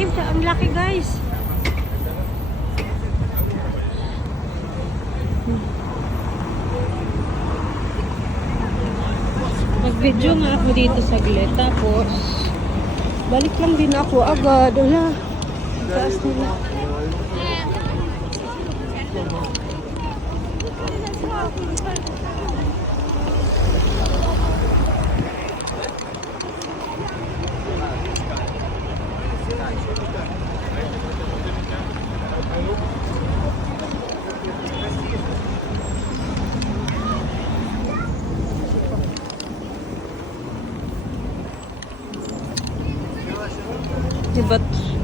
Ang laki guys. Mag-video nga ako dito saglit. Tapos, balik lang din ako agad. Wala. Taas nila.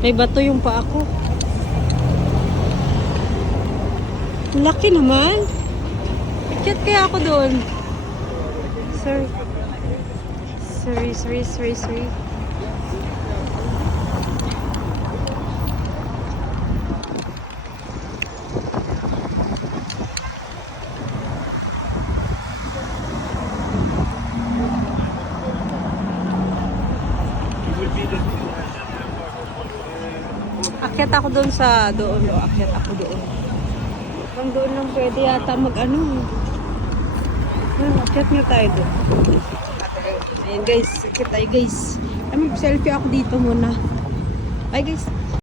May bato yung paa ko. Laki naman. Ikat kaya ako doon. Sorry. Akyat ako doon sa doon. Akyat ako doon. Hanggang doon lang pwede yata mag-ano. Akyat nyo tayo doon. Ayan guys. Akyat tayo guys. Mag-selfie ako dito muna. Bye guys.